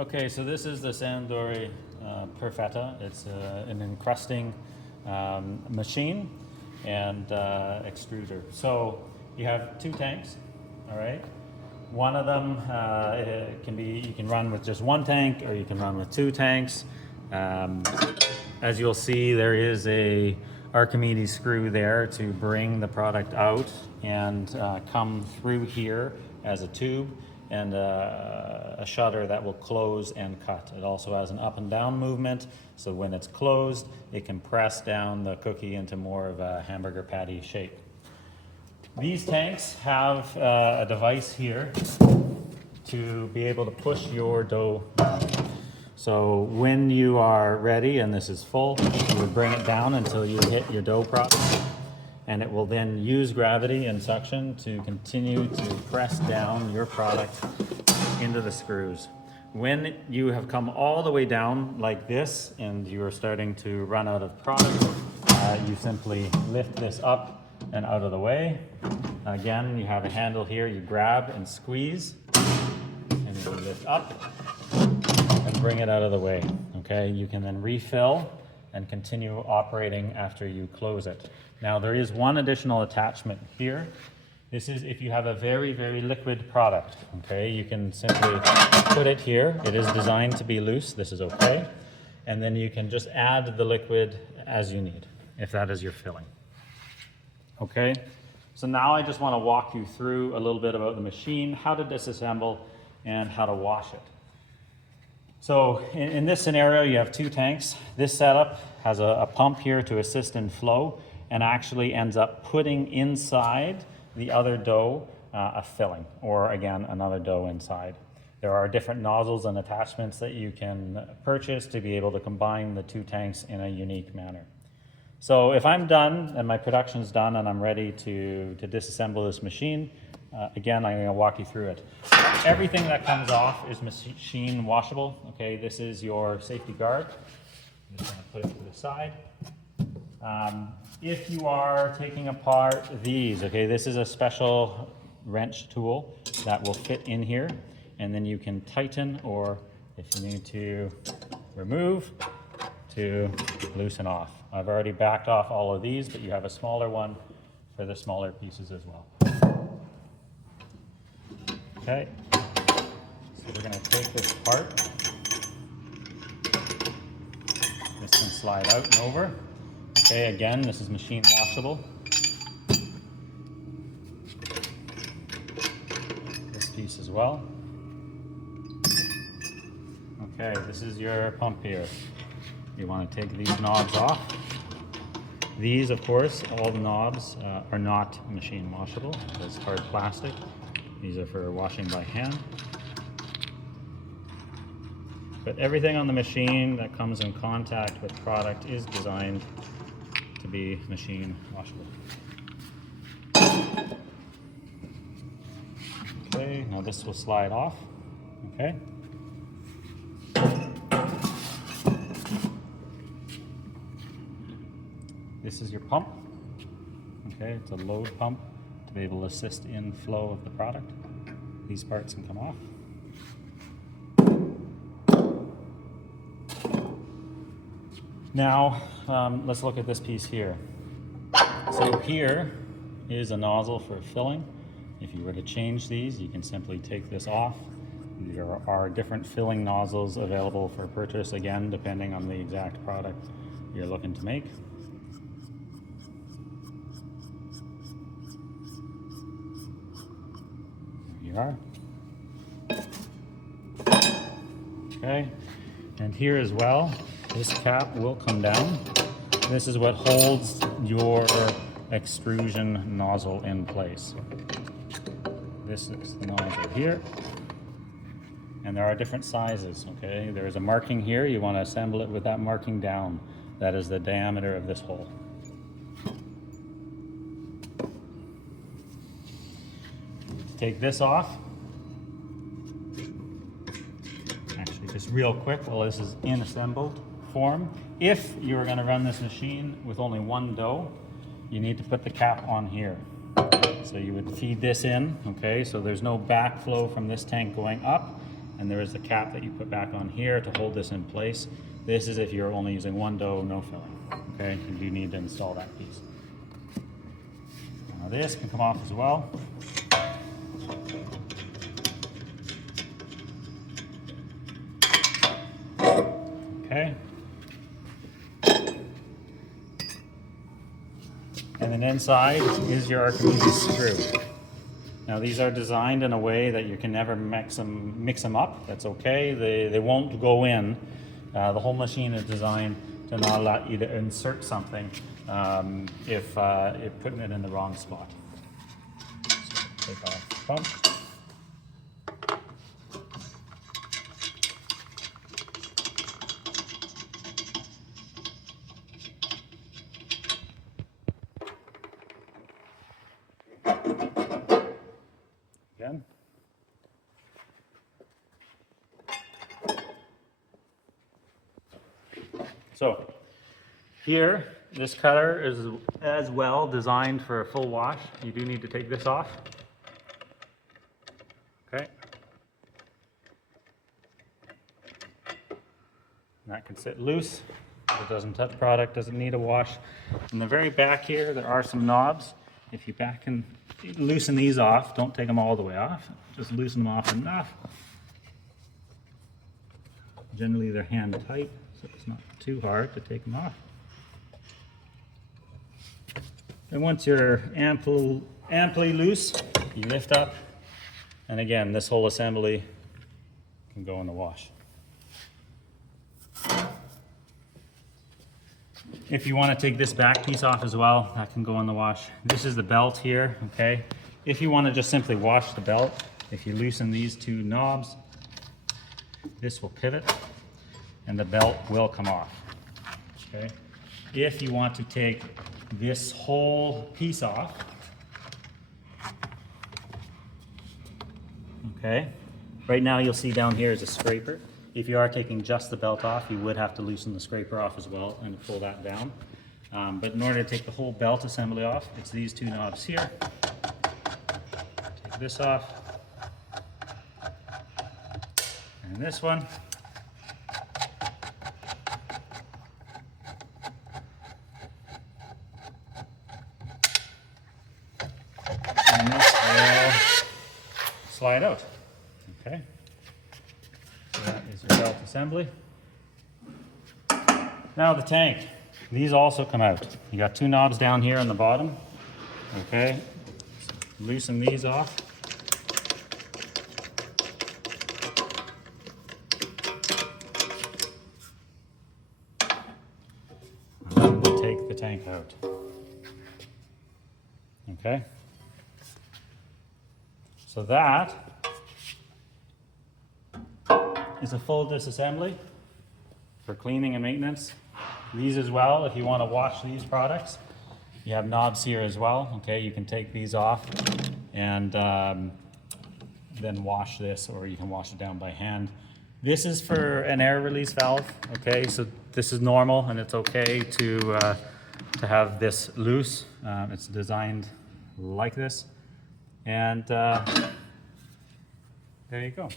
Okay, so this is the Sandore Perfetta. It's an encrusting machine and extruder. So you have two tanks, all right? One of them you can run with just one tank, or you can run with two tanks. As you'll see, there is a Archimedes screw there to bring the product out and come through here as a tube, and a shutter that will close and cut. It also has an up and down movement, so when it's closed, it can press down the cookie into more of a hamburger patty shape. These tanks have a device here to be able to push your dough down. So when you are ready and this is full, you would bring it down until you hit your dough product, and it will then use gravity and suction to continue to press down your product into the screws. When you have come all the way down like this and you are starting to run out of product, you simply lift this up and out of the way. Again, you have a handle here, you grab and squeeze, and you lift up and bring it out of the way. Okay, you can then refill and continue operating after you close it. Now there is one additional attachment here. This is if you have a very, very liquid product, okay? You can simply put it here. It is designed to be loose, this is okay. And then you can just add the liquid as you need, if that is your filling. Okay, so now I just want to walk you through a little bit about the machine, how to disassemble, and how to wash it. So in this scenario, you have two tanks. This setup has a pump here to assist in flow, and actually ends up putting inside the other dough a filling, or again, another dough inside. There are different nozzles and attachments that you can purchase to be able to combine the two tanks in a unique manner. So if I'm done and my production's done and I'm ready to disassemble this machine, again, I'm going to walk you through it. Everything that comes off is machine washable. Okay, this is your safety guard. I'm just going to put it to the side. If you are taking apart these, okay, this is a special wrench tool that will fit in here, and then you can tighten, or if you need to remove, to loosen off. I've already backed off all of these, but you have a smaller one for the smaller pieces as well. Okay, so we're going to take this apart. This can slide out and over. Okay, again, this is machine washable. This piece as well. Okay, this is your pump here. You want to take these knobs off. These, of course, all the knobs are not machine washable. It's hard plastic. These are for washing by hand. But everything on the machine that comes in contact with product is designed to be machine washable. Okay, now this will slide off. Okay. This is your pump. Okay, it's a load pump to be able to assist in flow of the product. These parts can come off. Now, let's look at this piece here. So here is a nozzle for filling. If you were to change these, you can simply take this off. There are different filling nozzles available for purchase, again, depending on the exact product you're looking to make. There you are. Okay, and here as well, this cap will come down. This is what holds your extrusion nozzle in place. This is the nozzle here. And there are different sizes, okay? There is a marking here. You want to assemble it with that marking down. That is the diameter of this hole. Take this off. Actually, just real quick, while this is in assembled form. If you're going to run this machine with only one dough, you need to put the cap on here. So you would feed this in, okay? So there's no backflow from this tank going up and there is the cap that you put back on here to hold this in place. This is if you're only using one dough, no filling. Okay, you do need to install that piece. Now this can come off as well. Okay. And then inside is your Archimedes screw. Now these are designed in a way that you can never mix them up. That's okay. They won't go in. The whole machine is designed to not allow you to insert something if putting it in the wrong spot. So take off the pump. Again. So here, this cutter is as well designed for a full wash. You do need to take this off. Okay. And that can sit loose. It doesn't touch product, doesn't need a wash. In the very back here, there are some knobs. If you back and loosen these off, don't take them all the way off, just loosen them off enough. Generally they're hand tight, so it's not too hard to take them off. And once you're amply loose, you lift up, and again, this whole assembly can go in the wash. If you want to take this back piece off as well, that can go in the wash. This is the belt here, okay? If you want to just simply wash the belt, if you loosen these two knobs, this will pivot and the belt will come off, okay? If you want to take this whole piece off, okay? Right now you'll see down here is a scraper. If you are taking just the belt off, you would have to loosen the scraper off as well and pull that down. But in order to take the whole belt assembly off, it's these two knobs here. Take this off. And this one. And this will slide out. Okay. That is your belt assembly. Now the tank. These also come out. You got two knobs down here on the bottom. Okay. Loosen these off. And then take the tank out. Okay. So that is a full disassembly for cleaning and maintenance. These as well, if you want to wash these products, you have knobs here as well. Okay, you can take these off and then wash this, or you can wash it down by hand. This is for an air release valve. Okay, so this is normal and it's okay to have this loose. It's designed like this, and there you go.